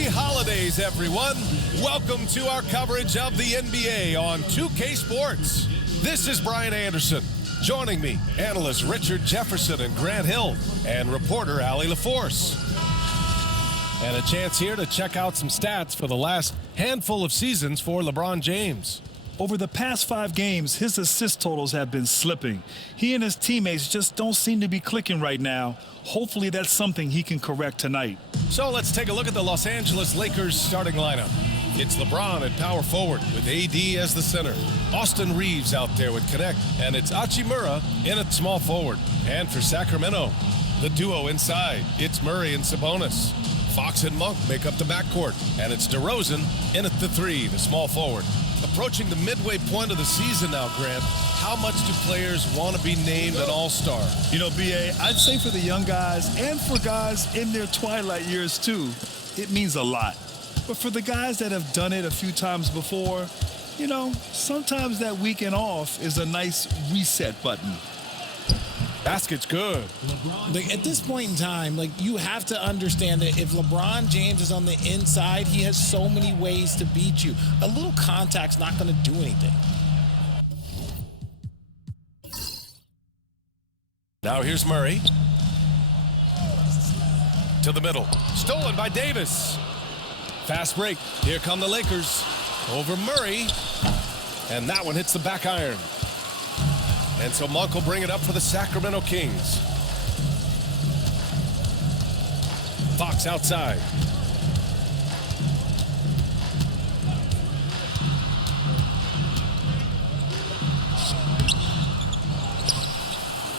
Happy holidays, everyone. Welcome to our coverage of the NBA on 2K Sports. This is Brian Anderson. Joining me, analysts Richard Jefferson and Grant Hill, and reporter Allie LaForce. And a chance here to check out some stats for the last handful of seasons for LeBron James. Over the past 5 games, his assist totals have been slipping. He and his teammates just don't seem to be clicking right now. Hopefully that's something he can correct tonight. So let's take a look at the Los Angeles Lakers starting lineup. It's LeBron at power forward with AD as the center. Austin Reeves out there with Connect, and it's Hachimura in at small forward. And for Sacramento, the duo inside, it's Murray and Sabonis. Fox and Monk make up the backcourt, and it's DeRozan in at the 3, the small forward. Approaching the midway point of the season now, Grant, how much do players want to be named an all-star? You know, B.A., I'd say for the young guys and for guys in their twilight years too, it means a lot. But for the guys that have done it a few times before, you know, sometimes that weekend off is a nice reset button. Basket's good. Like, at this point in time, you have to understand that if LeBron James is on the inside, he has so many ways to beat you. A little contact's not going to do anything. Now here's Murray. To the middle. Stolen by Davis. Fast break. Here come the Lakers. Over Murray. And that one hits the back iron. And so Monk will bring it up for the Sacramento Kings. Fox outside.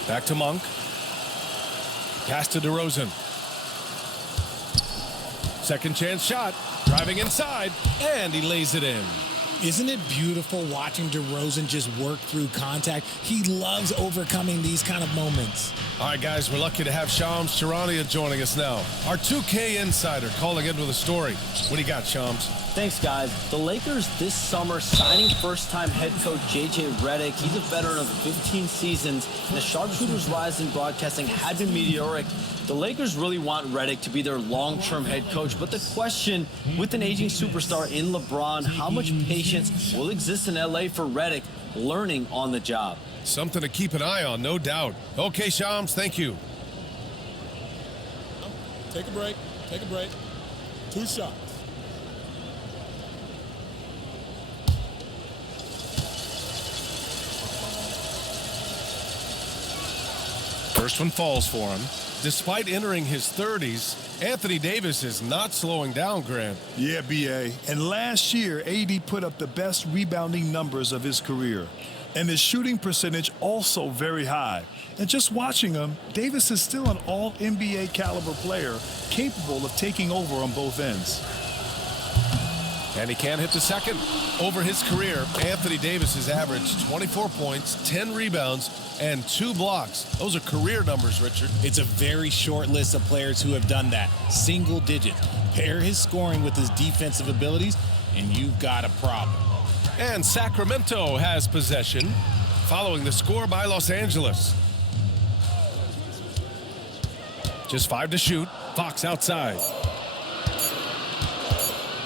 Back to Monk. Pass to DeRozan. Second chance shot. Driving inside. And he lays it in. Isn't it beautiful watching DeRozan just work through contact? He loves overcoming these kind of moments. All right, guys, we're lucky to have Shams Charania joining us now. Our 2K insider calling in with a story. What do you got, Shams? Thanks, guys. The Lakers this summer signing first-time head coach J.J. Redick. He's a veteran of 15 seasons. The sharpshooter's rise in broadcasting had been meteoric. The Lakers really want Redick to be their long-term head coach, but the question, with an aging superstar in LeBron, how much patience will exist in L.A. for Redick learning on the job? Something to keep an eye on, no doubt. Okay, Shams, thank you. Take a break. Take a break. 2 shots. First one falls for him. Despite entering his 30s, Anthony Davis is not slowing down, Grant. Yeah, B.A. And last year, AD put up the best rebounding numbers of his career. And his shooting percentage also very high. And just watching him, Davis is still an all-NBA caliber player capable of taking over on both ends. And he can't hit the second. Over his career, Anthony Davis has averaged 24 points, 10 rebounds, and 2 blocks. Those are career numbers, Richard. It's a very short list of players who have done that. Single digit. Pair his scoring with his defensive abilities, and you've got a problem. And Sacramento has possession, following the score by Los Angeles. Just 5 to shoot. Fox outside.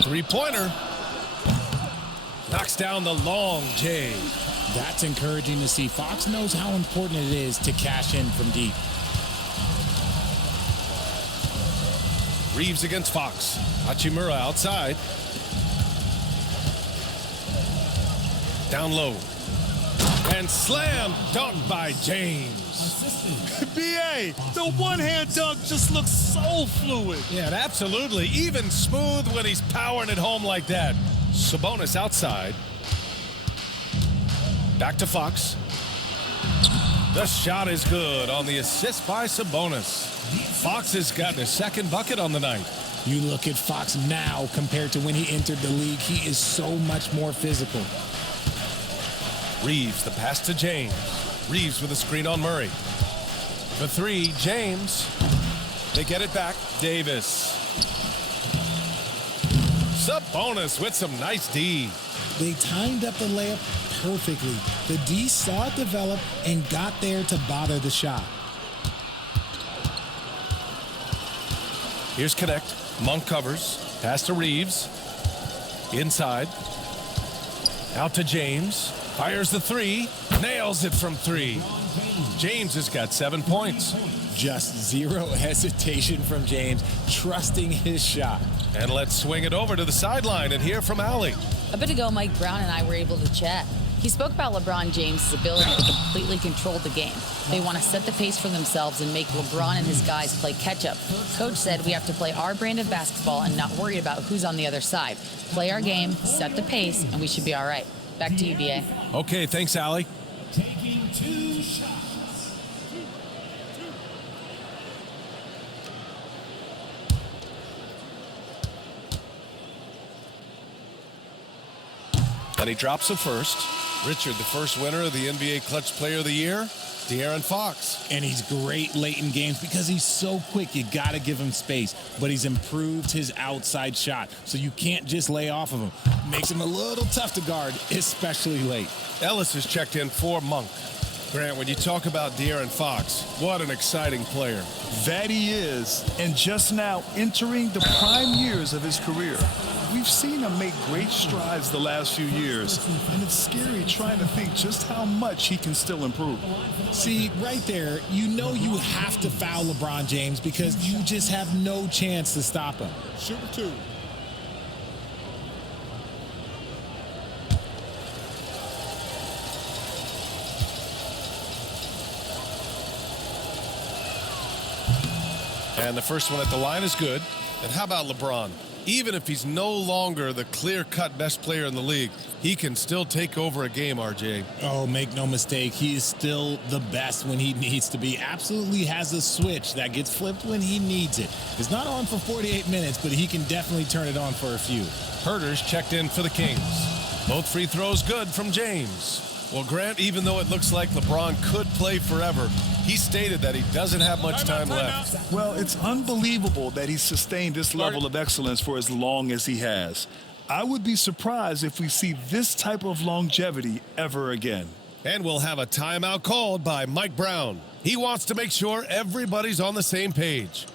Three-pointer. Knocks down the long J. That's encouraging to see. Fox knows how important it is to cash in from deep. Reeves against Fox. Hachimura outside. Down low. And slam dunk by James. B.A., the one-hand dunk just looks so fluid. Yeah, absolutely. Even smooth when he's powering it home like that. Sabonis outside. Back to Fox. The shot is good on the assist by Sabonis. Fox has gotten his second bucket on the night. You look at Fox now compared to when he entered the league, he is so much more physical. Reeves, the pass to James. Reeves with a screen on Murray. The 3, James. They get it back. Davis. Sabonis with some nice D. They timed up the layup perfectly. The D saw it develop and got there to bother the shot. Here's Connect. Monk covers. Pass to Reeves. Inside. Out to James. Fires the three. Nails it from three. James has got 7 points. Just zero hesitation from James, trusting his shot. And let's swing it over to the sideline and hear from Allie. A bit ago, Mike Brown and I were able to chat. He spoke about LeBron James' ability to completely control the game. They want to set the pace for themselves and make LeBron and his guys play catch-up. Coach said we have to play our brand of basketball and not worry about who's on the other side. Play our game, set the pace, and we should be all right. Back to you, BA. Okay, thanks, Allie. Taking 2 shots. And he drops it first. Richard, the first winner of the NBA Clutch Player of the Year, De'Aaron Fox. And he's great late in games because he's so quick. You got to give him space. But he's improved his outside shot, so you can't just lay off of him. Makes him a little tough to guard, especially late. Ellis has checked in for Monk. Grant, when you talk about De'Aaron Fox, what an exciting player. That he is, and just now entering the prime years of his career. We've seen him make great strides the last few years, and it's scary trying to think just how much he can still improve. See, right there, you know you have to foul LeBron James because you just have no chance to stop him. Shooting 2. And the first one at the line is good. And how about LeBron? Even if he's no longer the clear-cut best player in the league, he can still take over a game, RJ. Oh, make no mistake, he is still the best when he needs to be. Absolutely has a switch that gets flipped when he needs it. It's not on for 48 minutes, but he can definitely turn it on for a few. Herter's checked in for the Kings. Both free throws good from James. Well, Grant, even though it looks like LeBron could play forever, he stated that he doesn't have much time left. Well, it's unbelievable that he's sustained this level of excellence for as long as he has. I would be surprised if we see this type of longevity ever again. And we'll have a timeout called by Mike Brown. He wants to make sure everybody's on the same page.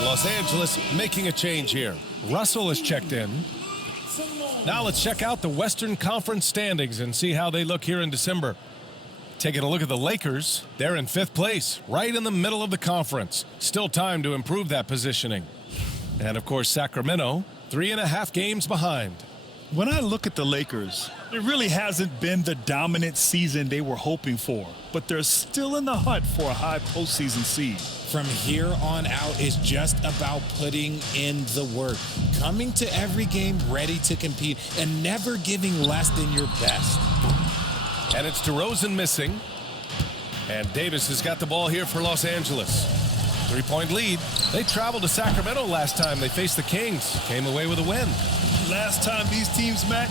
Los Angeles making a change here. Russell is checked in. Now let's check out the Western Conference standings and see how they look here in December. Taking a look at the Lakers, they're in 5th place, right in the middle of the conference. Still time to improve that positioning. And of course, Sacramento, 3.5 games behind. When I look at the Lakers, it really hasn't been the dominant season they were hoping for, but they're still in the hunt for a high postseason seed. From here on out, it's just about putting in the work, coming to every game ready to compete, and never giving less than your best. And it's DeRozan missing. And Davis has got the ball here for Los Angeles. 3-point lead. They traveled to Sacramento last time they faced the Kings. Came away with a win. Last time these teams met,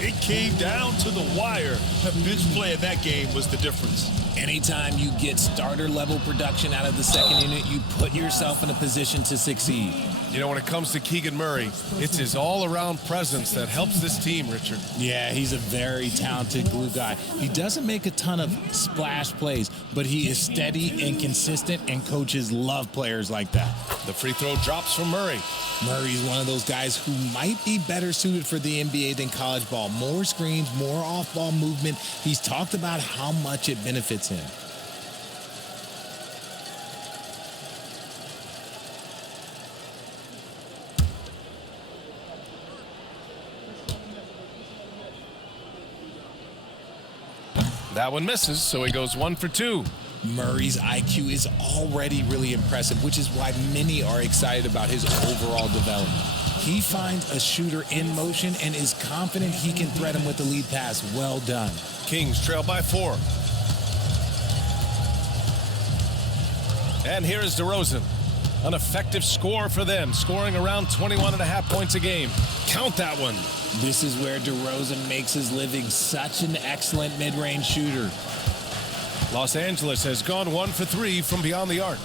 it came down to the wire. The bench play in that game was the difference. Anytime you get starter-level production out of the second unit, you put yourself in a position to succeed. You know, when it comes to Keegan Murray, it's his all-around presence that helps this team, Richard. Yeah, he's a very talented glue guy. He doesn't make a ton of splash plays, but he is steady and consistent, and coaches love players like that. The free throw drops from Murray. Murray's one of those guys who might be better suited for the NBA than college ball. More screens, more off-ball movement. He's talked about how much it benefits him. That one misses, so he goes 1 for 2. Murray's IQ is already really impressive, which is why many are excited about his overall development. He finds a shooter in motion and is confident he can thread him with the lead pass. Well done. Kings trail by 4. And here is DeRozan. An effective score for them, scoring around 21.5 points a game. Count that one. This is where DeRozan makes his living. Such an excellent mid-range shooter. Los Angeles has gone 1 for 3 from beyond the arc.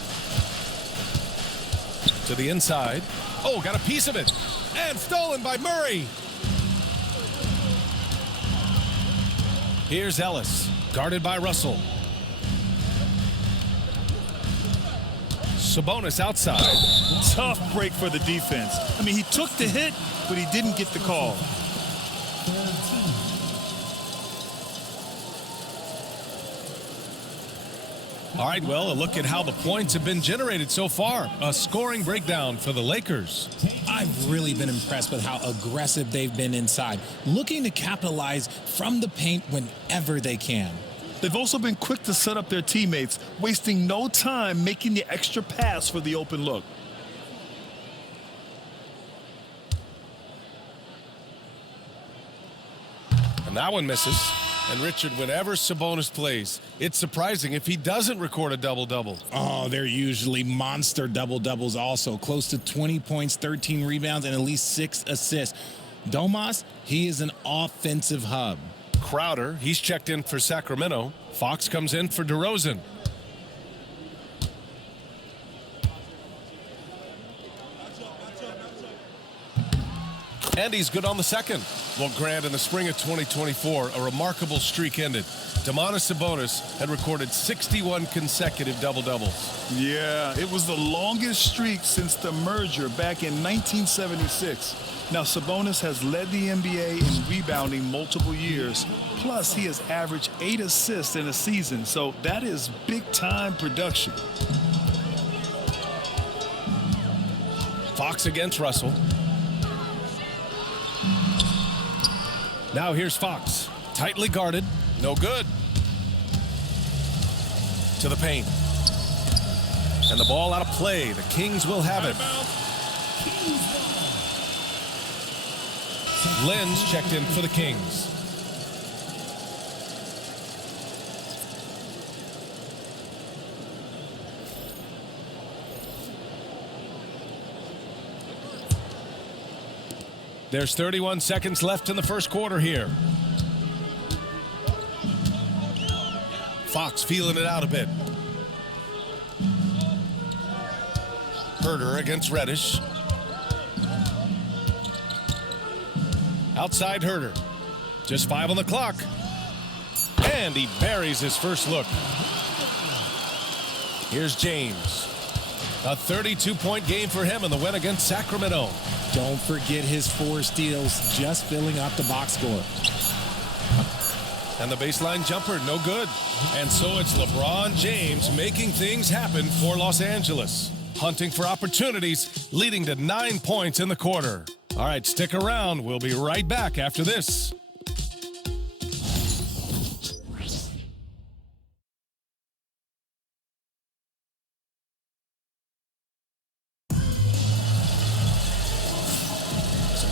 To the inside. Oh, got a piece of it. And stolen by Murray. Here's Ellis, guarded by Russell. Sabonis outside. Tough break for the defense. I mean, he took the hit, but he didn't get the call. All right, well, a look at how the points have been generated so far. A scoring breakdown for the Lakers. I've really been impressed with how aggressive they've been inside, looking to capitalize from the paint whenever they can. They've also been quick to set up their teammates, wasting no time making the extra pass for the open look. And that one misses. And Richard, whenever Sabonis plays, it's surprising if he doesn't record a double-double. Oh, they're usually monster double-doubles also. Close to 20 points, 13 rebounds, and at least 6 assists. Domas, he is an offensive hub. Crowder, he's checked in for Sacramento. Fox comes in for DeRozan. And he's good on the second. Well, Grant, in the spring of 2024, a remarkable streak ended. Domantas Sabonis had recorded 61 consecutive double-doubles. Yeah, it was the longest streak since the merger back in 1976. Now, Sabonis has led the NBA in rebounding multiple years. Plus, he has averaged 8 assists in a season, so that is big-time production. Fox against Russell. Now here's Fox. Tightly guarded. No good. To the paint. And the ball out of play. The Kings will have it. Lynn's checked in for the Kings. There's 31 seconds left in the first quarter here. Fox feeling it out a bit. Herter against Reddish. Outside Herter. Just 5 on the clock. And he buries his first look. Here's James. A 32-point game for him in the win against Sacramento. Don't forget his 4 steals, just filling up the box score. And the baseline jumper, no good. And so it's LeBron James making things happen for Los Angeles. Hunting for opportunities, leading to 9 points in the quarter. All right, stick around. We'll be right back after this.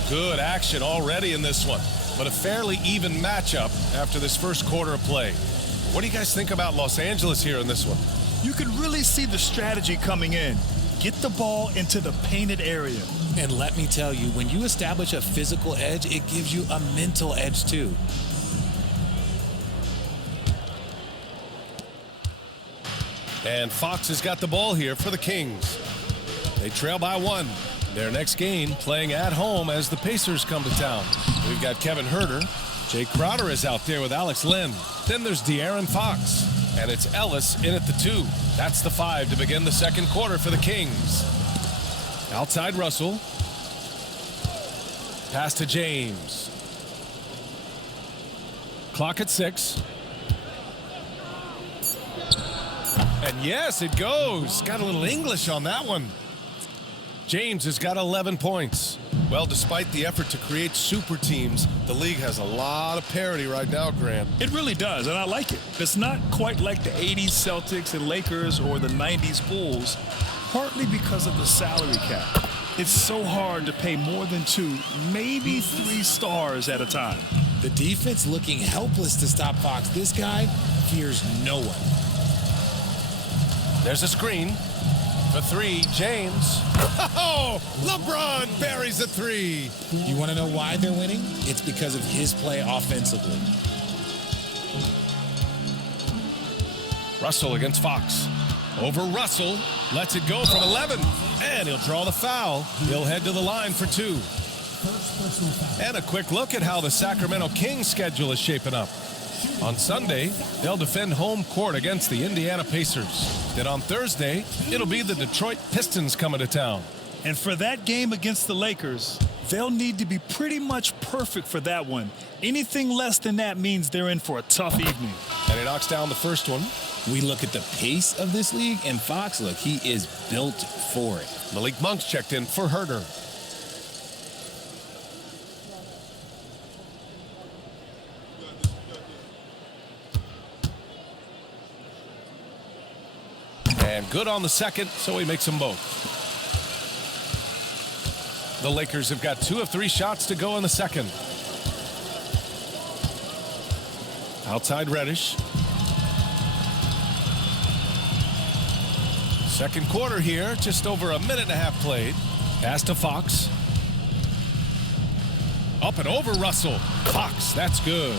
Good action already in this one, but a fairly even matchup after this first quarter of play. What do you guys think about Los Angeles here in this one? You can really see the strategy coming in. Get the ball into the painted area. And let me tell you, when you establish a physical edge, it gives you a mental edge too. And Fox has got the ball here for the Kings. They trail by 1. Their next game playing at home as the Pacers come to town. We've got Kevin Herter. Jay Crowder is out there with Alex Len. Then there's De'Aaron Fox. And it's Ellis in at the 2. That's the 5 to begin the second quarter for the Kings. Outside Russell. Pass to James. Clock at 6. And yes, it goes. Got a little English on that one. James has got 11 points. Well, despite the effort to create super teams, the league has a lot of parity right now, Grant. It really does, and I like it. It's not quite like the 80s Celtics and Lakers or the 90s Bulls, partly because of the salary cap. It's so hard to pay more than 2, maybe 3 stars at a time. The defense looking helpless to stop Fox. This guy fears no one. There's a screen. For three, James. Oh, LeBron buries a three. You want to know why they're winning? It's because of his play offensively. Russell against Fox. Over Russell. Lets it go from 11. And he'll draw the foul. He'll head to the line for two. And a quick look at how the Sacramento Kings schedule is shaping up. On Sunday, they'll defend home court against the Indiana Pacers. Then on Thursday, it'll be the Detroit Pistons coming to town. And for that game against the Lakers, they'll need to be pretty much perfect for that one. Anything less than that means they're in for a tough evening. And he knocks down the first one. We look at the pace of this league, and Fox, look, he is built for it. Malik Monk's checked in for Herter. And good on the second, so he makes them both. The Lakers have got 2 of 3 shots to go in the second. Outside Reddish. Second quarter here, just over a minute and a half played. Pass to Fox. Up and over Russell. Fox, that's good.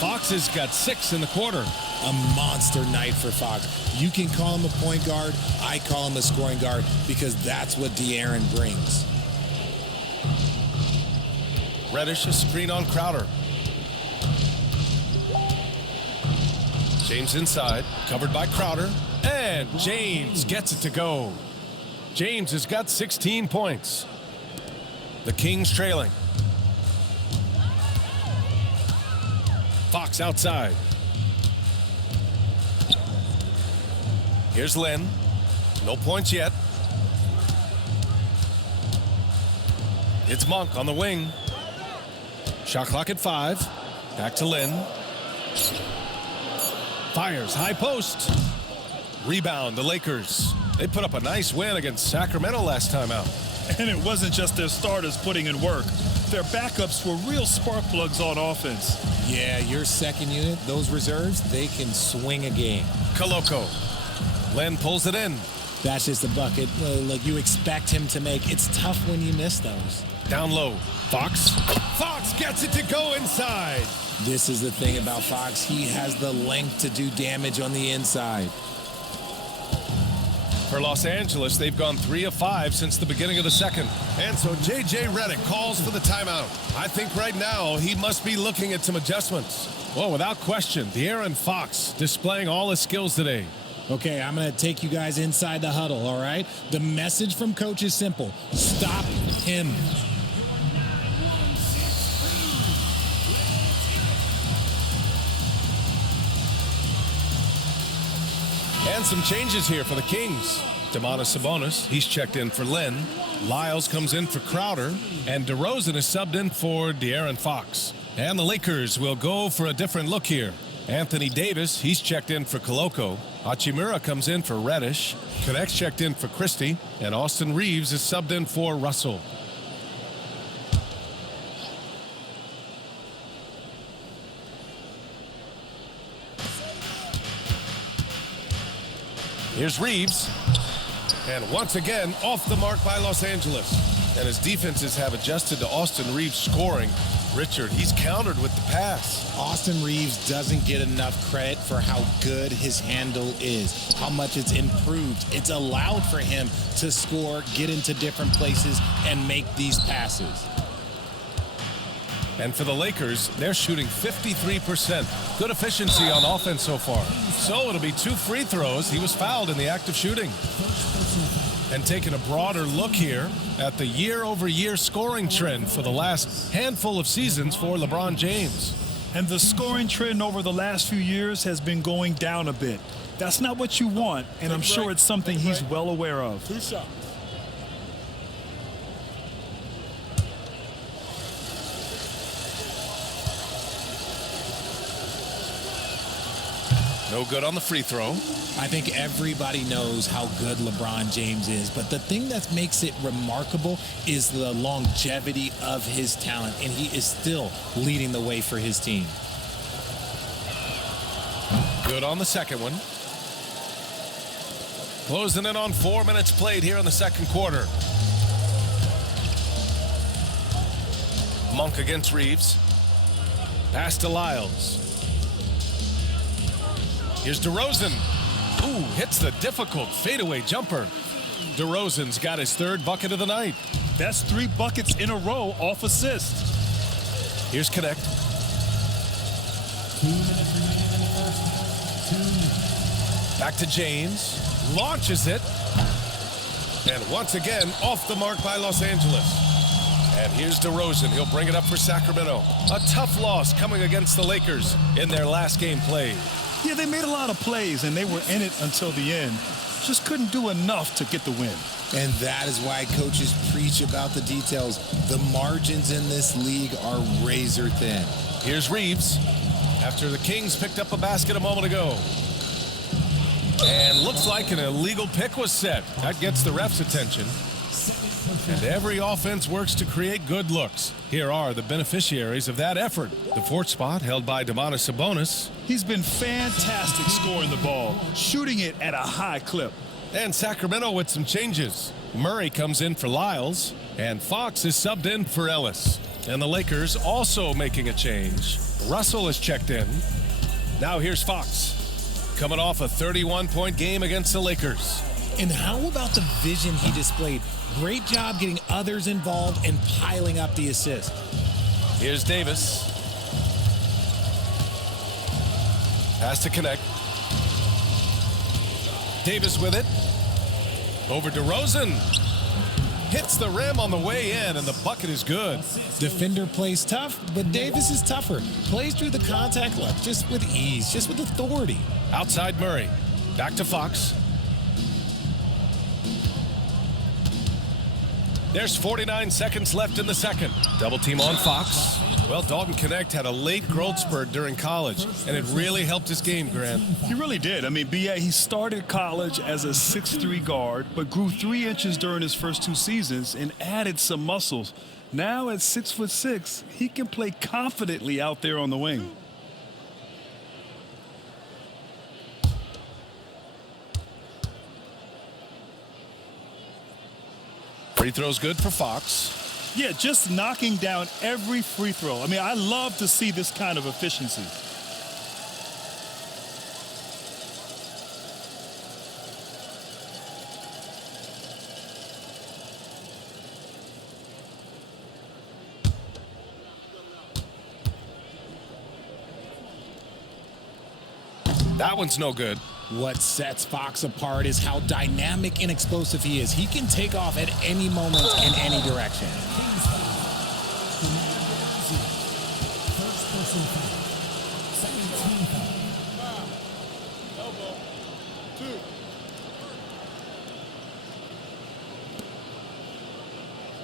Fox has got 6 in the quarter. A monster night for Fox. You can call him a point guard. I call him a scoring guard because that's what De'Aaron brings. Reddish, a screen on Crowder. James inside, covered by Crowder. And James gets it to go. James has got 16 points. The Kings trailing. Fox outside. Here's Lynn. No points yet. It's Monk on the wing. Shot clock at 5. Back to Lynn. Fires high post. Rebound, the Lakers. They put up a nice win against Sacramento last time out. And it wasn't just their starters putting in work. Their backups were real spark plugs on offense. Yeah, your second unit, those reserves, they can swing a game. Koloko. Len pulls it in. That's just a bucket like you expect him to make. It's tough when you miss those. Down low. Fox. Fox gets it to go inside. This is the thing about Fox. He has the length to do damage on the inside. For Los Angeles, they've gone 3 of 5 since the beginning of the second. And so J.J. Redick calls for the timeout. I think right now he must be looking at some adjustments. Well, without question, De'Aaron Fox displaying all his skills today. Okay, I'm going to take you guys inside the huddle, all right? The message from coach is simple. Stop him. And some changes here for the Kings. Domantas Sabonis, he's checked in for Lynn. Lyles comes in for Crowder. And DeRozan is subbed in for De'Aaron Fox. And the Lakers will go for a different look here. Anthony Davis, he's checked in for Koloko. Hachimura comes in for Reddish. Connect's checked in for Christie. And Austin Reeves is subbed in for Russell. Here's Reeves. And once again, off the mark by Los Angeles. And his defenses have adjusted to Austin Reeves scoring. Richard, he's countered with the pass. Austin Reeves doesn't get enough credit for how good his handle is, how much it's improved. It's allowed for him to score, get into different places, and make these passes. And for the Lakers, they're shooting 53%. Good efficiency on offense so far. So it'll be 2 free throws. He was fouled in the act of shooting. And taking a broader look here at the year-over-year scoring trend for the last handful of seasons for LeBron James. And the scoring trend over the last few years has been going down a bit. That's not what you want, and I'm sure it's something he's well aware of. No good on the free throw. I think everybody knows how good LeBron James is, but the thing that makes it remarkable is the longevity of his talent, and he is still leading the way for his team. Good on the second one. Closing in on 4 minutes played here in the second quarter. Monk against Reeves. Pass to Lyles. Here's DeRozan. Ooh, hits the difficult fadeaway jumper. DeRozan's got his third bucket of the night. That's 3 buckets in a row off assist. Here's Connect. 2 minutes remaining in the first half. 2 minutes. Back to James. Launches it. And once again, off the mark by Los Angeles. And here's DeRozan. He'll bring it up for Sacramento. A tough loss coming against the Lakers in their last game played. Yeah, they made a lot of plays, and they were in it until the end. Just couldn't do enough to get the win. And that is why coaches preach about the details. The margins in this league are razor thin. Here's Reeves after the Kings picked up a basket a moment ago. And looks like an illegal pick was set. That gets the ref's attention. And every offense works to create good looks. Here are the beneficiaries of that effort. The 4th spot held by Domantas Sabonis. He's been fantastic scoring the ball, shooting it at a high clip. And Sacramento with some changes. Murray comes in for Lyles, and Fox is subbed in for Ellis. And the Lakers also making a change. Russell is checked in. Now here's Fox, coming off a 31-point game against the Lakers. And how about the vision he displayed? Great job getting others involved and piling up the assist. Here's Davis. Pass to Connect. Davis with it. Over DeRozan. Hits the rim on the way in, and the bucket is good. Defender plays tough, but Davis is tougher. Plays through the contact left just with ease, just with authority. Outside Murray. Back to Fox. There's 49 seconds left in the second. Double team on Fox. Well, Dalton Connect had a late growth spurt during college, and it really helped his game, Grant. He really did. I mean, B.A., he started college as a 6'3" guard, but grew 3 inches during his first 2 seasons and added some muscles. Now at 6'6", he can play confidently out there on the wing. Free throw's good for Fox. Yeah, just knocking down every free throw. I mean, I love to see this kind of efficiency. That one's no good. What sets Fox apart is how dynamic and explosive he is. He can take off at any moment in any direction. First person foul. Second team foul.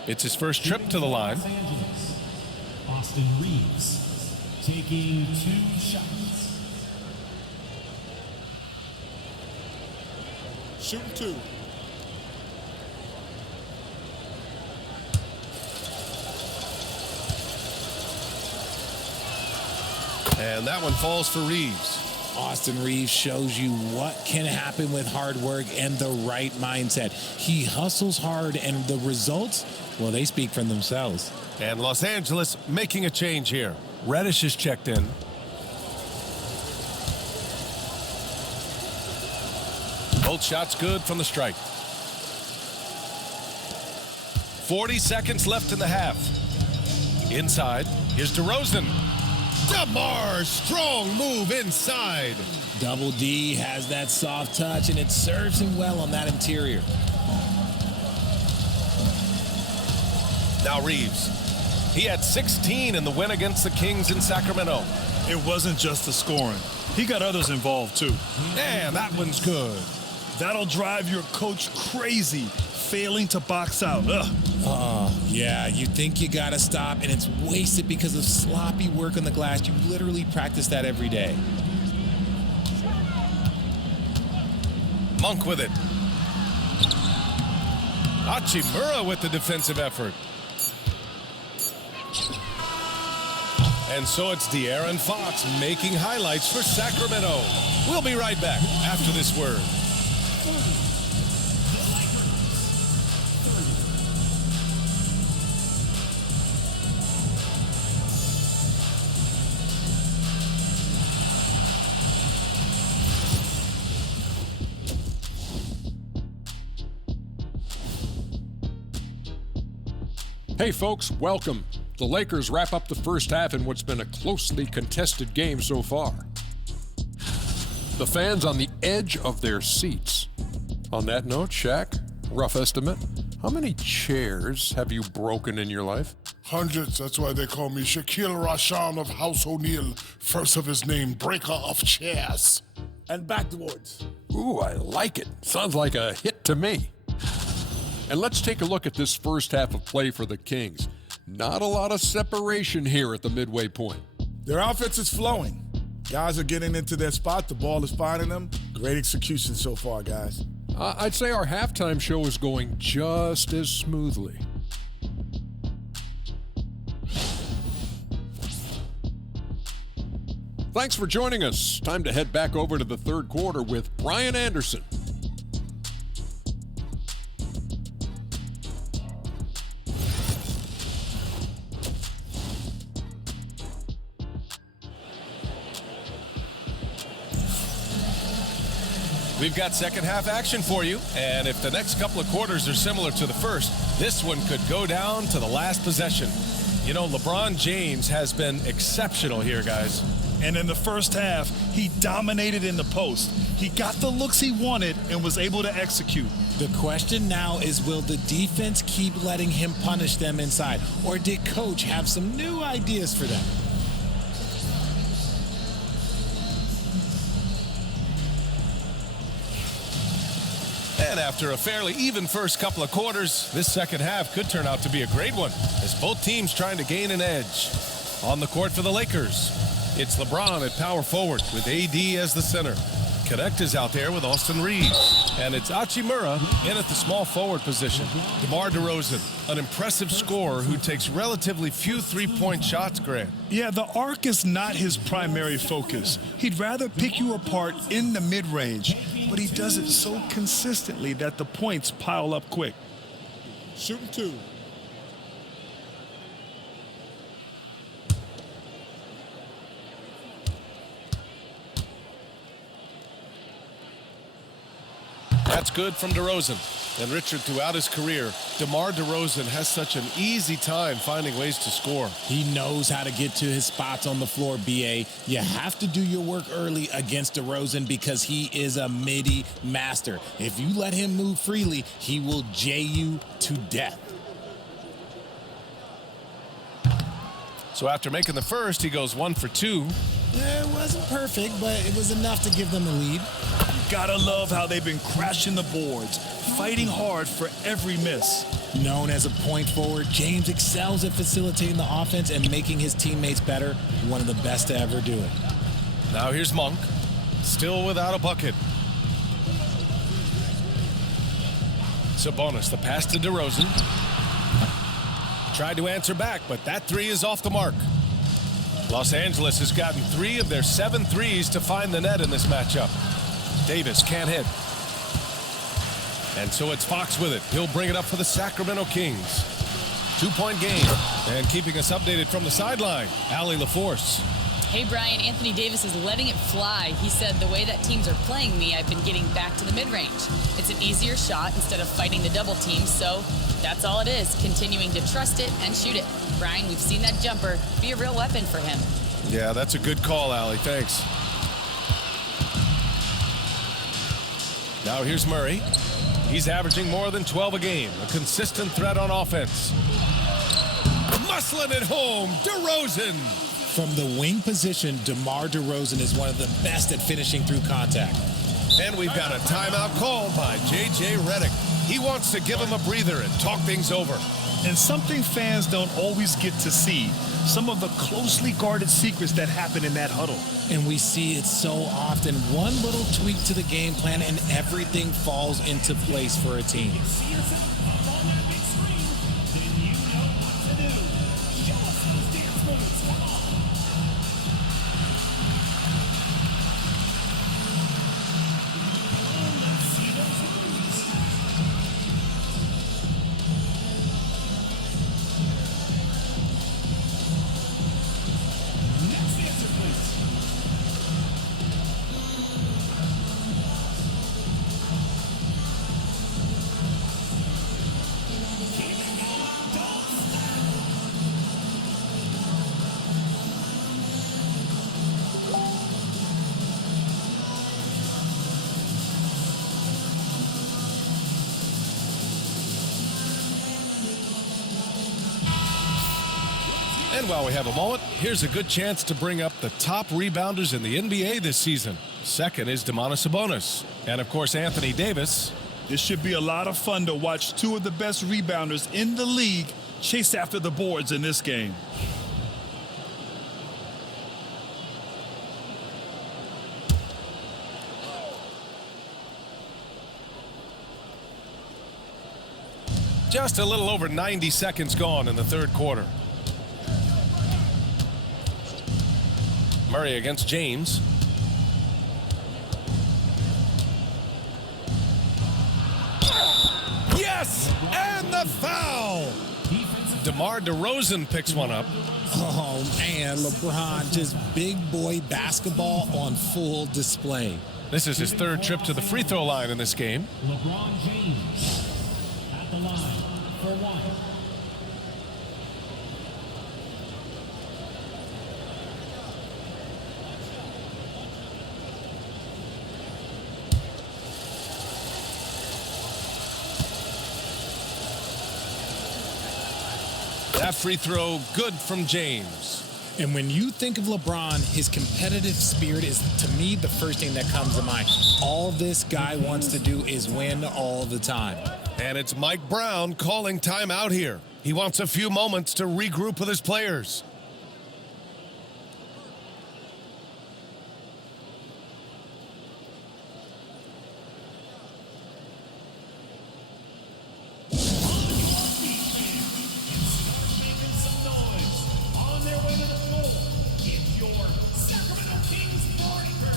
It's his first trip to the line. Los Angeles. Austin Reeves taking 2 shots. Shooting 2. And that one falls for Reeves. Austin Reeves shows you what can happen with hard work and the right mindset. He hustles hard, and the results, well, they speak for themselves. And Los Angeles making a change here. Reddish is checked in. Both shots good from the strike. 40 seconds left in the half. Inside, here's DeRozan. DeMar, strong move inside. Double D has that soft touch, and it serves him well on that interior. Now Reeves. He had 16 in the win against the Kings in Sacramento. It wasn't just the scoring. He got others involved, too. And that one's good. That'll drive your coach crazy, failing to box out. Yeah, you think you gotta stop, and it's wasted because of sloppy work on the glass. You literally practice that every day. Monk with it. Hachimura with the defensive effort. And so it's De'Aaron Fox making highlights for Sacramento. We'll be right back after this word. Hey folks, welcome. The Lakers wrap up the first half in what's been a closely contested game so far. The fans on the edge of their seats. On that note, Shaq, rough estimate, how many chairs have you broken in your life? Hundreds, that's why they call me Shaquille Rashan of House O'Neal, first of his name, breaker of chairs. And backwards. Ooh, I like it. Sounds like a hit to me. And let's take a look at this first half of play for the Kings. Not a lot of separation here at the midway point. Their offense is flowing. Guys are getting into their spot. The ball is finding them. Great execution so far, guys. I'd say our halftime show is going just as smoothly. Thanks for joining us. Time to head back over to the third quarter with Brian Anderson. We've got second half action for you, and if the next couple of quarters are similar to the first, this one could go down to the last possession. You know, LeBron James has been exceptional here, guys. And in the first half, he dominated in the post. He got the looks he wanted and was able to execute. The question now is, will the defense keep letting him punish them inside, or did Coach have some new ideas for them? And after a fairly even first couple of quarters, this second half could turn out to be a great one, as both teams trying to gain an edge. On the court for the Lakers, it's LeBron at power forward with AD as the center. Connect is out there with Austin Reeves. And it's Hachimura in at the small forward position. DeMar DeRozan, an impressive scorer who takes relatively few three-point shots, Grant. Yeah, the arc is not his primary focus. He'd rather pick you apart in the mid-range, but he does it so consistently that the points pile up quick. Shooting two. That's good from DeRozan. And Richard, throughout his career, DeMar DeRozan has such an easy time finding ways to score. He knows how to get to his spots on the floor, BA. You have to do your work early against DeRozan because he is a midi master. If you let him move freely, he will J you to death. So after making the first, he goes 1 for 2. It wasn't perfect, but it was enough to give them the lead. Gotta love how they've been crashing the boards, fighting hard for every miss. Known as a point forward, James excels at facilitating the offense and making his teammates better. One of the best to ever do it. Now here's Monk, still without a bucket. Sabonis, the pass to DeRozan. Tried to answer back, but that three is off the mark. Los Angeles has gotten 3 of their 7 threes to find the net in this matchup. Davis can't hit. And so it's Fox with it. He'll bring it up for the Sacramento Kings. 2-point game. And keeping us updated from the sideline, Allie LaForce. Hey, Brian, Anthony Davis is letting it fly. He said, the way that teams are playing me, I've been getting back to the mid-range. It's an easier shot instead of fighting the double team, so that's all it is, continuing to trust it and shoot it. Brian, we've seen that jumper be a real weapon for him. Yeah, that's a good call, Allie. Thanks. Now here's Murray. He's averaging more than 12 a game. A consistent threat on offense. Muscling it home, DeRozan. From the wing position, DeMar DeRozan is one of the best at finishing through contact. And we've got a timeout called by J.J. Redick. He wants to give him a breather and talk things over. And something fans don't always get to see, some of the closely guarded secrets that happen in that huddle. And we see it so often. One little tweak to the game plan and everything falls into place for a team. And while we have a moment, here's a good chance to bring up the top rebounders in the NBA this season. Second is Domantas Sabonis. And of course, Anthony Davis. This should be a lot of fun to watch two of the best rebounders in the league chase after the boards in this game. Just a little over 90 seconds gone in the third quarter. Murray against James. Yes! And the foul! DeMar DeRozan picks one up. Oh, man, LeBron, just big boy basketball on full display. This is his third trip to the free throw line in this game. LeBron James at the line for one. That free throw good from James. And when you think of LeBron, his competitive spirit is, to me, the first thing that comes to mind. All this guy wants to do is win all the time. And it's Mike Brown calling timeout here. He wants a few moments to regroup with his players. On their way to the floor, it's your Sacramento Kings Breakers.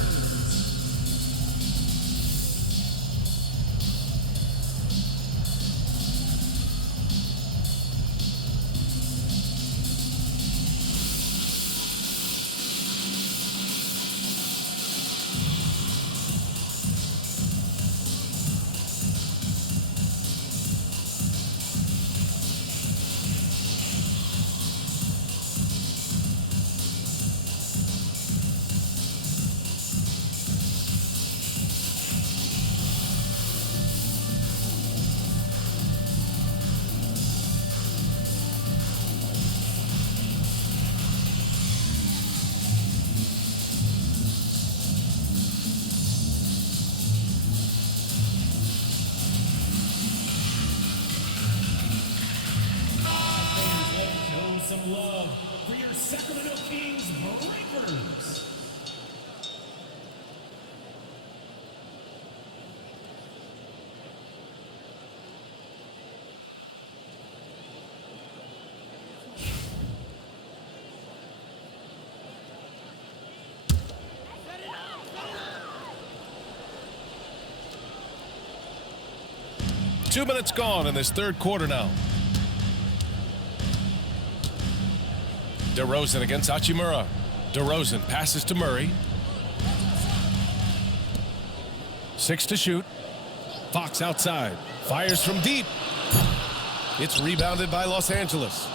2 minutes gone in this third quarter now. DeRozan against Hachimura. DeRozan passes to Murray. 6 to shoot. Fox outside. Fires from deep. It's rebounded by Los Angeles.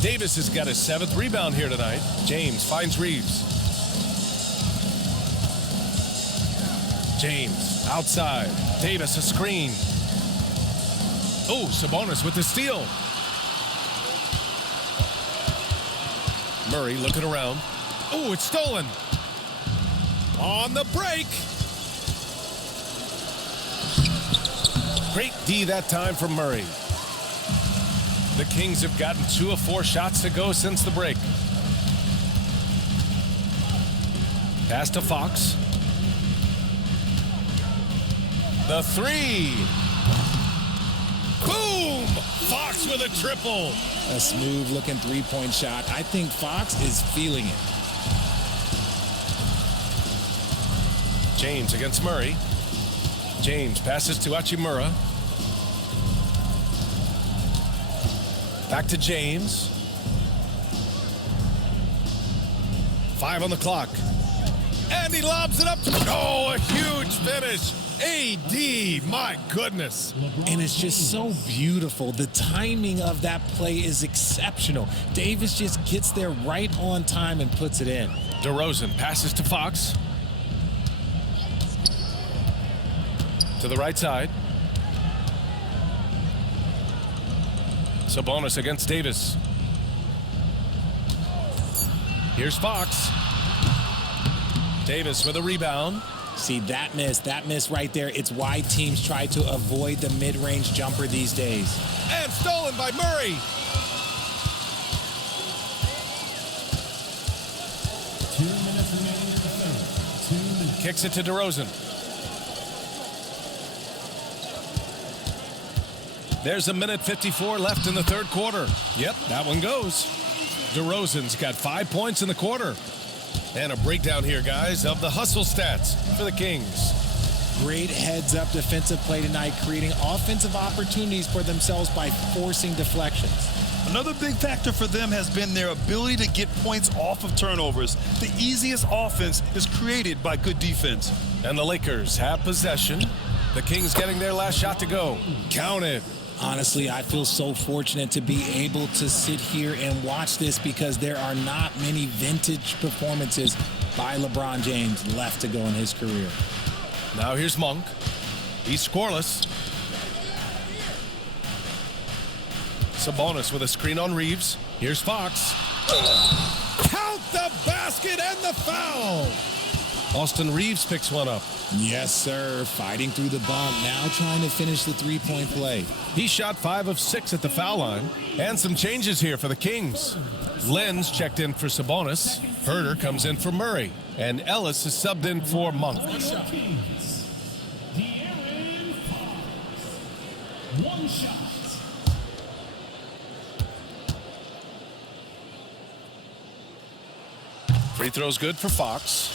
Davis has got his 7th rebound here tonight. James finds Reeves. James outside. Davis a screen. Oh, Sabonis with the steal. Murray looking around. Oh, it's stolen. On the break. Great D that time from Murray. The Kings have gotten 2 of 4 shots to go since the break. Pass to Fox. The 3. Boom! Fox with a triple. A smooth looking three-point shot. I think Fox is feeling it. James against Murray. James passes to Hachimura. Back to James. 5 on the clock. And he lobs it up. Oh, a huge finish. AD, my goodness. And it's just so beautiful. The timing of that play is exceptional. Davis just gets there right on time and puts it in. DeRozan passes to Fox. To the right side. Sabonis against Davis. Here's Fox. Davis with a rebound. See, that miss right there. It's why teams try to avoid the mid-range jumper these days. And stolen by Murray. 2 minutes remaining in the third. 2 minutes. Kicks it to DeRozan. There's 1:54 left in the third quarter. Yep, that one goes. DeRozan's got 5 points in the quarter. And a breakdown here, guys, of the hustle stats for the Kings. Great heads-up defensive play tonight, creating offensive opportunities for themselves by forcing deflections. Another big factor for them has been their ability to get points off of turnovers. The easiest offense is created by good defense. And the Lakers have possession. The Kings getting their last shot to go. Count it. Honestly, I feel so fortunate to be able to sit here and watch this because there are not many vintage performances by LeBron James left to go in his career. Now here's Monk. He's scoreless. Sabonis with a screen on Reeves. Here's Fox. Count the basket and the foul. Austin Reeves picks one up. Yes, sir. Fighting through the bump. Now trying to finish the three-point play. He shot 5 of 6 at the foul line. And some changes here for the Kings. Lenz checked in for Sabonis. Herter comes in for Murray. And Ellis is subbed in for Monk. Kings. De'Aaron Fox. 1 shot. Free throw's good for Fox.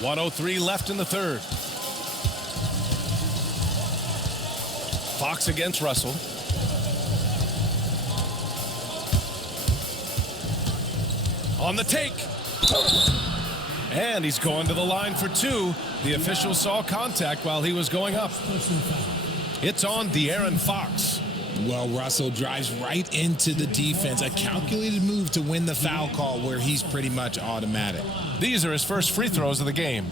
1:03 left in the third. Fox against Russell. On the take. And he's going to the line for 2. The official saw contact while he was going up. It's on De'Aaron Fox. Well, Russell drives right into the defense. A calculated move to win the foul call where he's pretty much automatic. These are his first free throws of the game.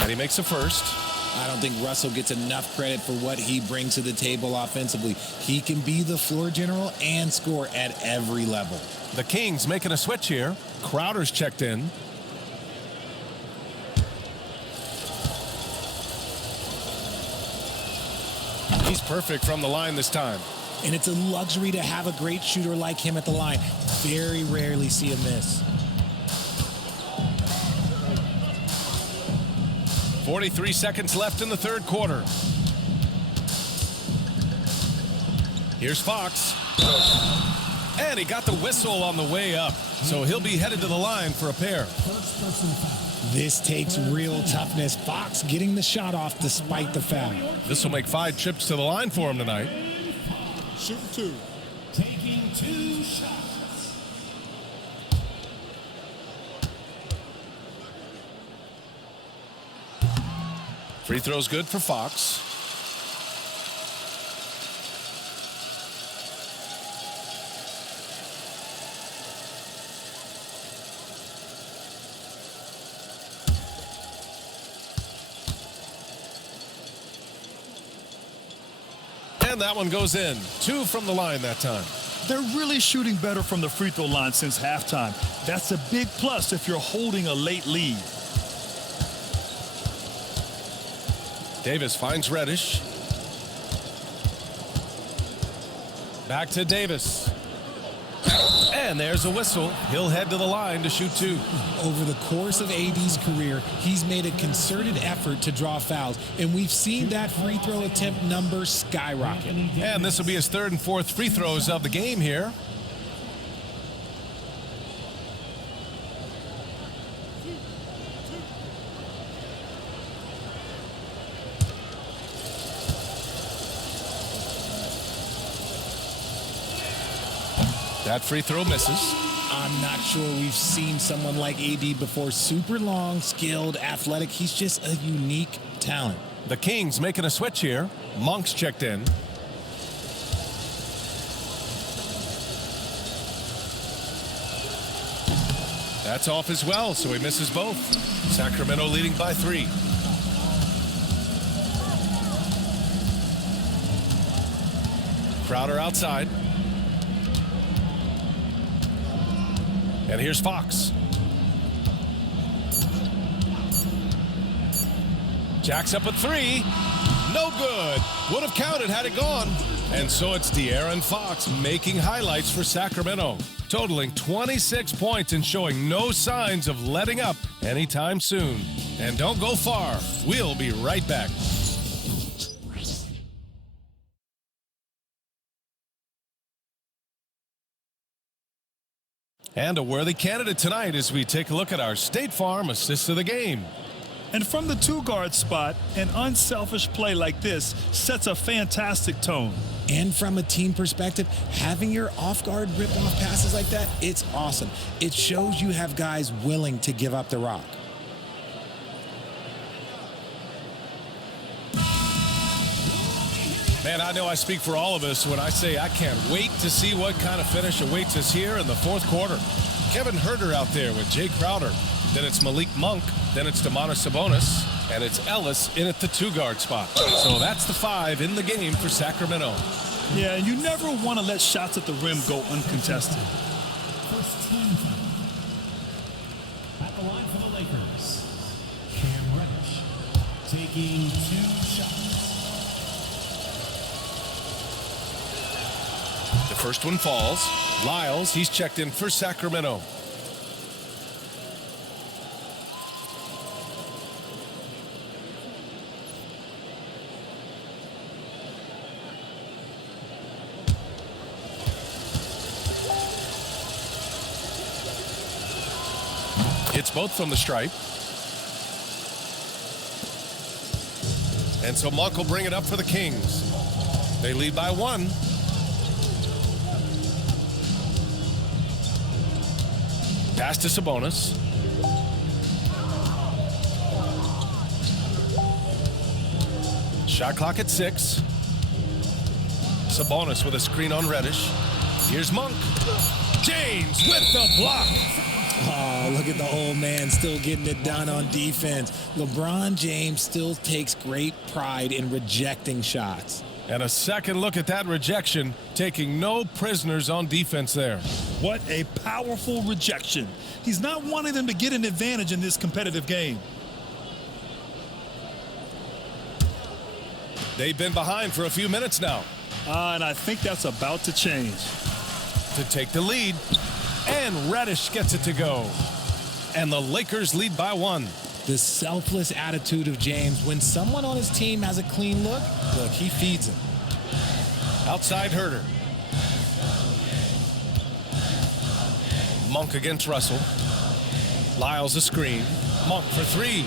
And he makes a first. I don't think Russell gets enough credit for what he brings to the table offensively. He can be the floor general and score at every level. The Kings making a switch here. Crowder's checked in. He's perfect from the line this time. And it's a luxury to have a great shooter like him at the line. Very rarely see a miss. 43 seconds left in the third quarter. Here's Fox. And he got the whistle on the way up. So he'll be headed to the line for a pair. This takes real toughness. Fox getting the shot off despite the foul. This will make 5 trips to the line for him tonight. Shoot 2. Taking 2 shots. Free throw's good for Fox. And that one goes in. 2 from the line that time. They're really shooting better from the free throw line since halftime. That's a big plus if you're holding a late lead. Davis finds Reddish. Back to Davis. And there's a whistle. He'll head to the line to shoot 2. Over the course of AD's career, he's made a concerted effort to draw fouls, and we've seen that free throw attempt number skyrocket. And this will be his 3rd and 4th free throws of the game here. That free throw misses. I'm not sure we've seen someone like AD before. Super long, skilled, athletic. He's just a unique talent. The Kings making a switch here. Monk's checked in. That's off as well, so he misses both. Sacramento leading by 3. Crowder outside. And here's Fox. Jacks up a 3. No good. Would have counted had it gone. And so it's De'Aaron Fox making highlights for Sacramento, totaling 26 points and showing no signs of letting up anytime soon. And don't go far. We'll be right back. And a worthy candidate tonight as we take a look at our State Farm assist of the game. And from the 2-guard spot, an unselfish play like this sets a fantastic tone. And from a team perspective, having your off-guard rip-off passes like that, it's awesome. It shows you have guys willing to give up the rock. Man, I know I speak for all of us when I say I can't wait to see what kind of finish awaits us here in the fourth quarter. Kevin Huerter out there with Jay Crowder. Then it's Malik Monk. Then it's Domantas Sabonis. And it's Ellis in at the 2-guard spot. So that's the 5 in the game for Sacramento. Yeah, and you never want to let shots at the rim go uncontested. First team foul. At the line for the Lakers, Cam Reddish taking 2 shots. The first one falls. Lyles, he's checked in for Sacramento. It's both from the stripe. And so Monk will bring it up for the Kings. They lead by 1. Pass to Sabonis. Shot clock at 6. Sabonis with a screen on Reddish. Here's Monk. James with the block. Oh, look at the old man still getting it done on defense. LeBron James still takes great pride in rejecting shots. And a second look at that rejection, taking no prisoners on defense there. What a powerful rejection. He's not wanting them to get an advantage in this competitive game. They've been behind for a few minutes now. And I think that's about to change. To take the lead. And Reddish gets it to go. And the Lakers lead by 1. The selfless attitude of James. When someone on his team has a clean look, he feeds him. Outside Huerter. Monk against Russell. Lyles a screen. Monk for 3.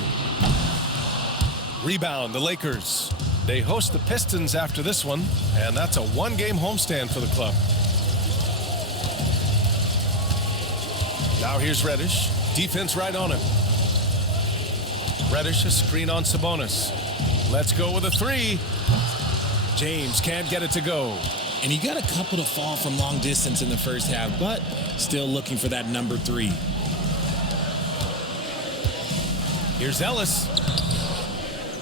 Rebound, the Lakers. They host the Pistons after this one, and that's a 1-game homestand for the club. Now here's Reddish. Defense right on him. Reddish a screen on Sabonis. Let's go with a 3. James can't get it to go. And he got a couple to fall from long distance in the first half, but still looking for that number 3. Here's Ellis.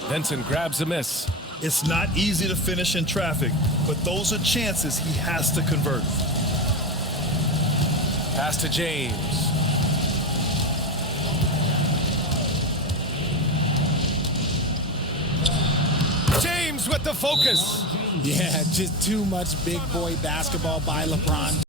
Vincent grabs a miss. It's not easy to finish in traffic, but those are chances he has to convert. Pass to James. James with the focus. Yeah, just too much big boy basketball by LeBron.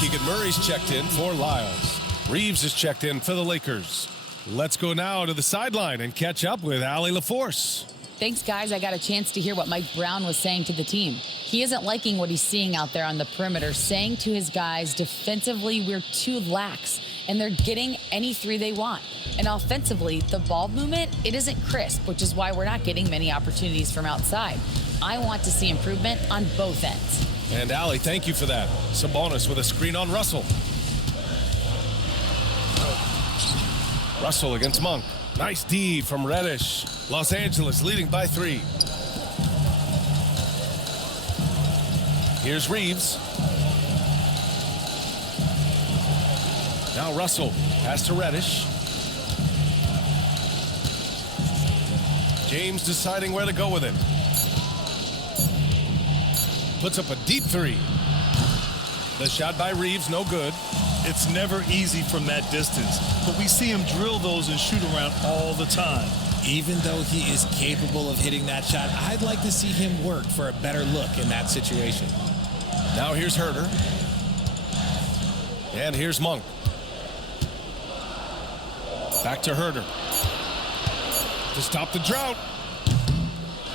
Keegan Murray's checked in for Lyles. Reeves is checked in for the Lakers. Let's go now to the sideline and catch up with Allie LaForce. Thanks, guys. I got a chance to hear what Mike Brown was saying to the team. He isn't liking what he's seeing out there on the perimeter, saying to his guys, defensively, we're too lax, and they're getting any three they want. And offensively, the ball movement, it isn't crisp, which is why we're not getting many opportunities from outside. I want to see improvement on both ends. And Allie, thank you for that. Sabonis with a screen on Russell. Russell against Monk. Nice D from Reddish. Los Angeles leading by 3. Here's Reeves. Now Russell. Pass to Reddish. James deciding where to go with it. Puts up a deep 3. The shot by Reeves, no good. It's never easy from that distance, but we see him drill those and shoot around all the time. Even though he is capable of hitting that shot, I'd like to see him work for a better look in that situation. Now here's Herter. And here's Monk. Back to Herter. To stop the drought.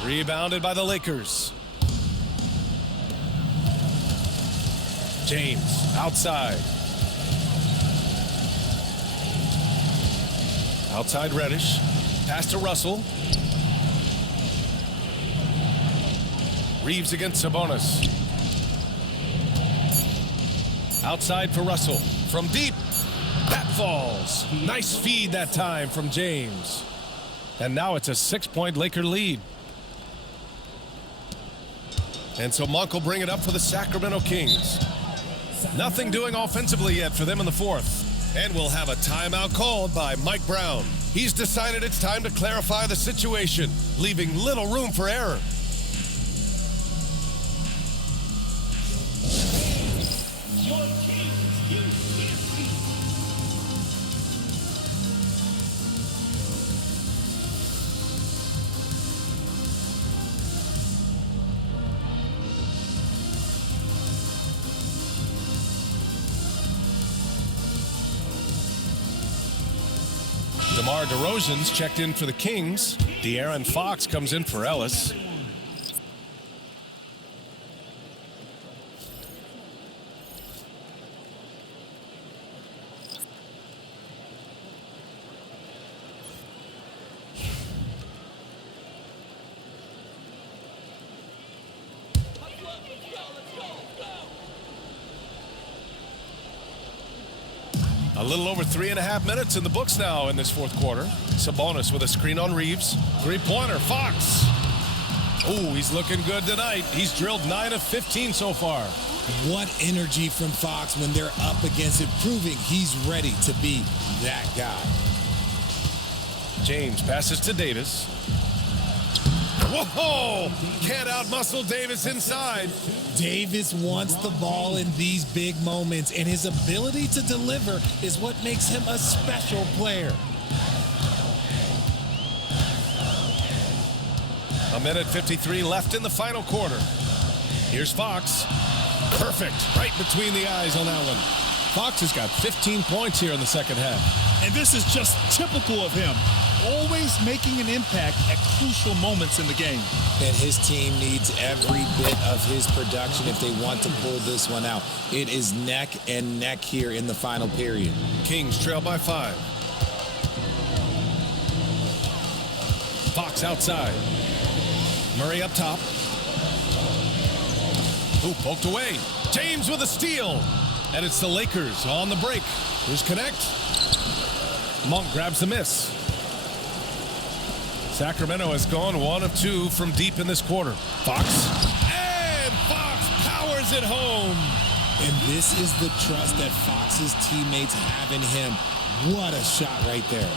Rebounded by the Lakers. James outside. Outside Reddish. Pass to Russell. Reeves against Sabonis. Outside for Russell. From deep. That falls. Nice feed that time from James. And now it's a 6-point Laker lead. And so Monk will bring it up for the Sacramento Kings. Nothing doing offensively yet for them in the fourth. And we'll have a timeout called by Mike Brown. He's decided it's time to clarify the situation, leaving little room for error. DeMar DeRozan's checked in for the Kings. De'Aaron Fox comes in for Ellis. A little over 3.5 minutes in the books now in this fourth quarter. Sabonis with a screen on Reeves. Three-pointer, Fox. Oh, he's looking good tonight. He's drilled 9 of 15 so far. What energy from Fox when they're up against it, proving he's ready to be that guy. James passes to Davis. Whoa! Can't outmuscle Davis inside. Davis wants the ball in these big moments, and his ability to deliver is what makes him a special player. A minute 53 left in the final quarter. Here's Fox. Perfect. Right between the eyes on that one. Fox has got 15 points here in the second half. And this is just typical of him. Always making an impact at crucial moments in the game. And his team needs every bit of his production if they want to pull this one out. It is neck and neck here in the final period. Kings trail by 5. Fox outside. Murray up top. Ooh, poked away. James with a steal. And it's the Lakers on the break. Here's Connect. Monk grabs the miss. Sacramento has gone 1 of 2 from deep in this quarter. Fox. And Fox powers it home. And this is the trust that Fox's teammates have in him. What a shot right there.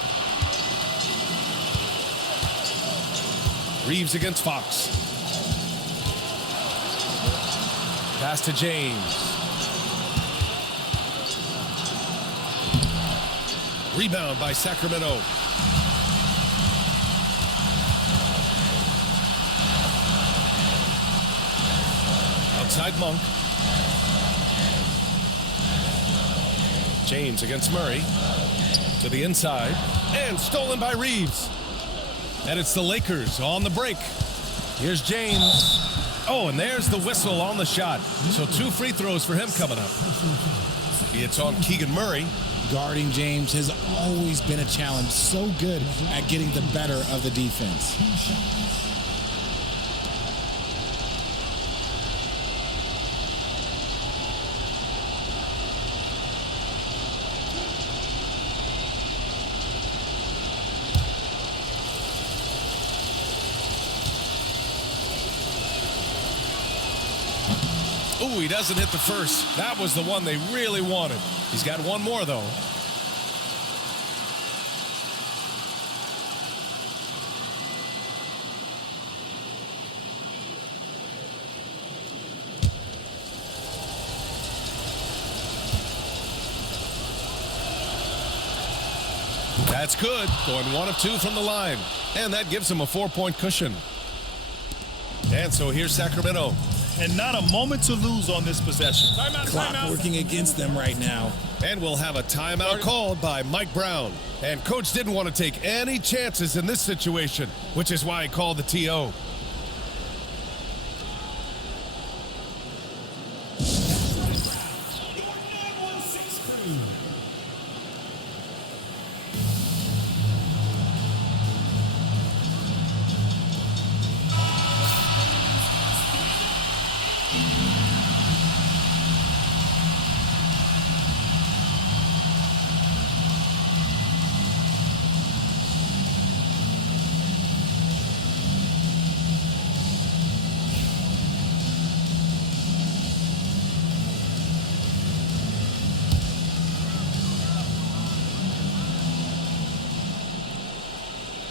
Reeves against Fox. Pass to James. Rebound by Sacramento. Outside Monk. James against Murray. To the inside. And stolen by Reeves. And it's the Lakers on the break. Here's James. Oh, and there's the whistle on the shot. So 2 free throws for him coming up. It's on Keegan Murray. Guarding James has always been a challenge. So good at getting the better of the defense. Ooh, he doesn't hit the first. That was the one they really wanted. He's got one more, though. That's good. Going 1 of 2 from the line. And that gives him a 4-point cushion. And so here's Sacramento. And not a moment to lose on this possession. Clock working against them right now. And we'll have a timeout called by Mike Brown. And coach didn't want to take any chances in this situation, which is why he called the TO.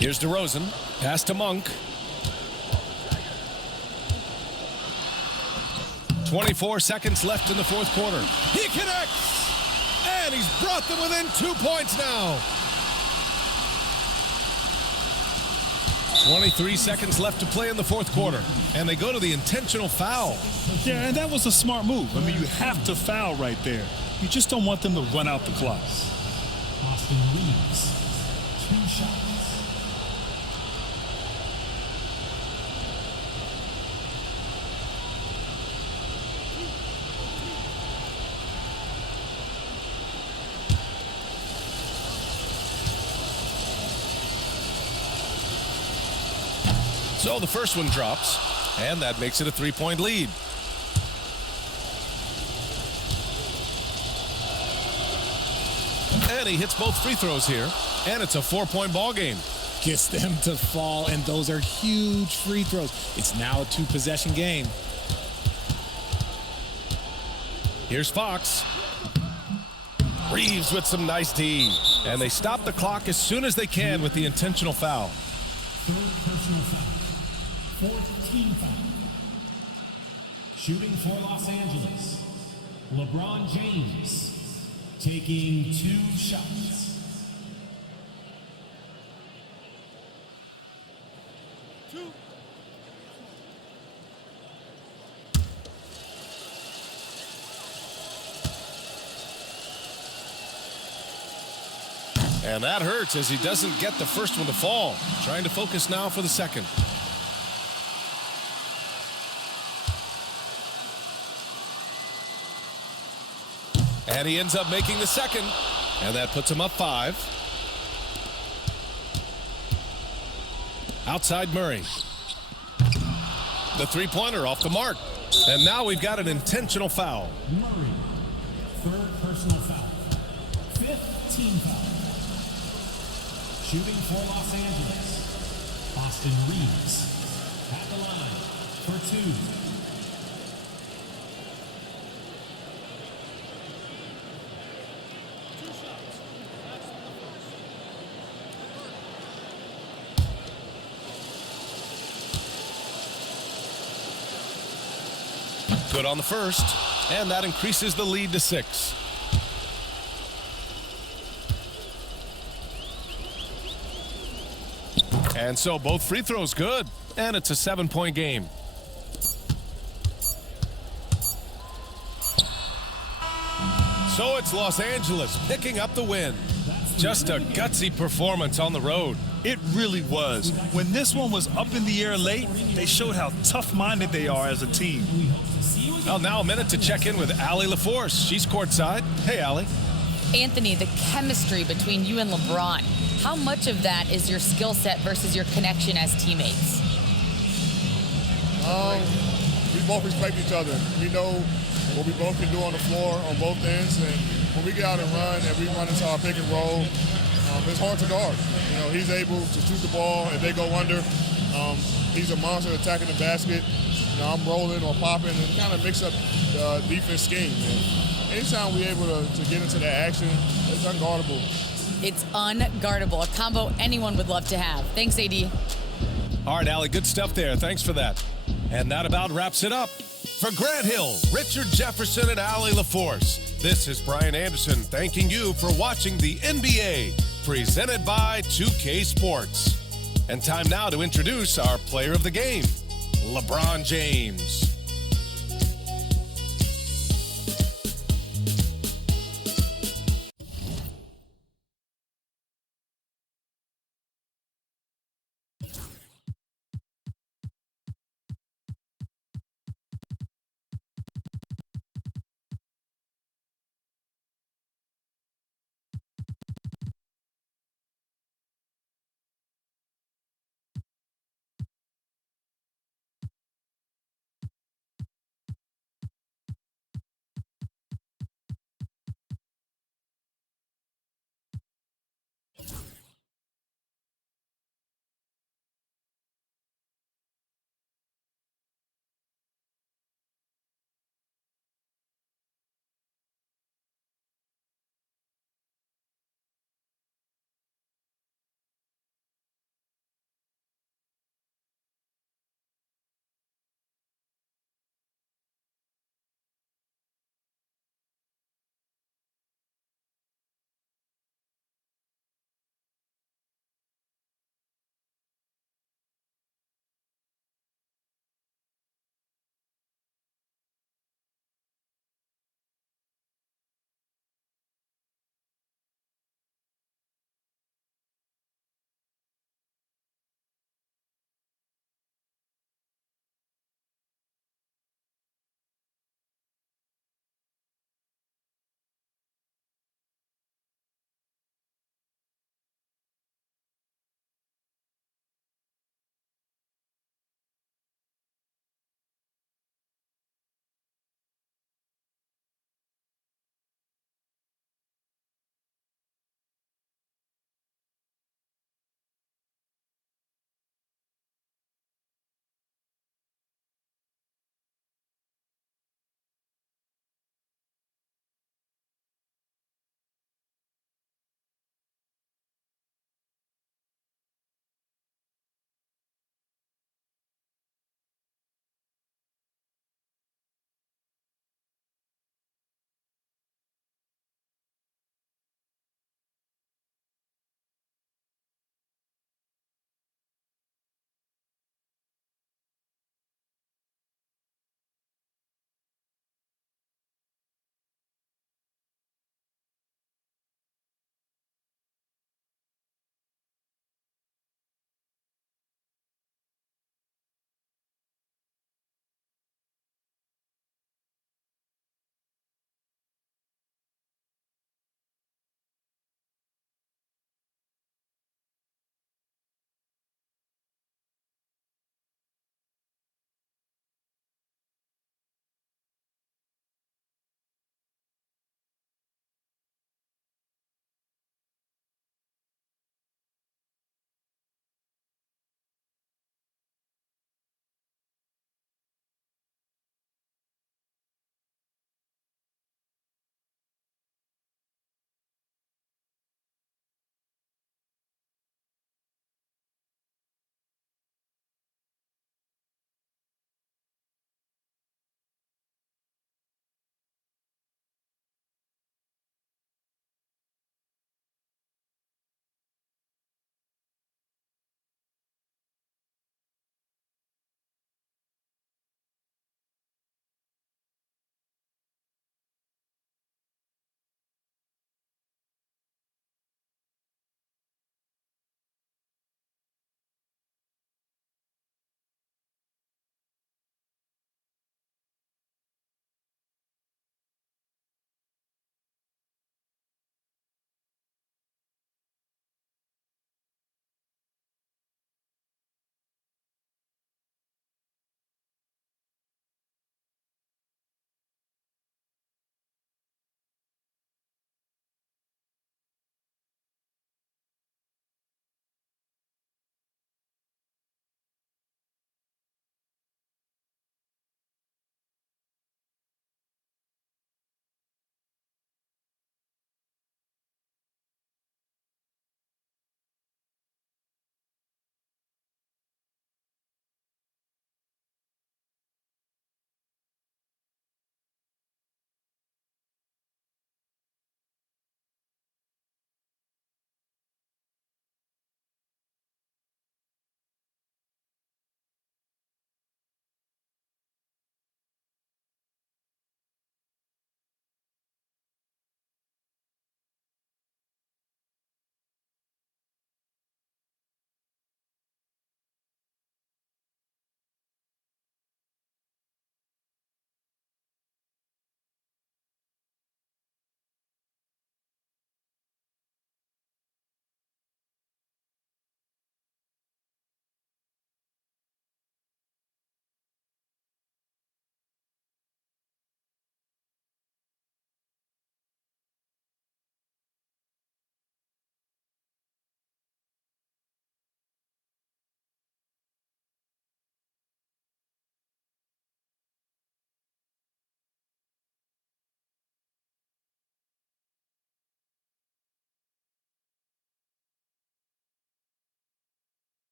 Here's DeRozan. Pass to Monk. 24 seconds left in the 4th quarter. He connects! And he's brought them within 2 points now. 23 seconds left to play in the 4th quarter. And they go to the intentional foul. Yeah, and that was a smart move. I mean, you have to foul right there. You just don't want them to run out the clock. Austin Reeves, 2 shots. So the first one drops, and that makes it a 3-point lead. And he hits both free throws here, and it's a 4-point ball game. Gets them to fall, and those are huge free throws. It's now a 2-possession game. Here's Fox. Reeves with some nice D. And they stop the clock as soon as they can with the intentional foul. 3rd personal foul. 4th team foul. Shooting for Los Angeles, LeBron James, taking 2 shots. And that hurts as he doesn't get the first one to fall. Trying to focus now for the second. And he ends up making the second. And that puts him up 5. Outside Murray. The 3-pointer off the mark. And now we've got an intentional foul. Murray, 3rd personal foul. 5th team foul. Shooting for Los Angeles, Austin Reeves at the line for 2. Good on the first, and that increases the lead to 6. And so both free throws good, and it's a 7-point game. So So it's Los Angeles picking up the win. Just a gutsy performance on the road. It really was. When this one was up in the air late, they showed how tough-minded they are as a team. Well, now a minute to check in with Allie LaForce. She's courtside. Hey, Allie. Anthony, the chemistry between you and LeBron, how much of that is your skill set versus your connection as teammates? We both respect each other. We know what we both can do on the floor on both ends, and when we get out and run and we run into our pick and roll, it's hard to guard. You know, he's able to shoot the ball if they go under. He's a monster attacking the basket. You know, I'm rolling or popping and kind of mix up the defense scheme. And anytime we're able to get into that action, it's unguardable. It's unguardable, a combo anyone would love to have. Thanks, AD. All right, Allie, good stuff there. Thanks for that. And that about wraps it up. For Grant Hill, Richard Jefferson, and Allie LaForce, this is Brian Anderson thanking you for watching the NBA, presented by 2K Sports. And time now to introduce our player of the game, LeBron James.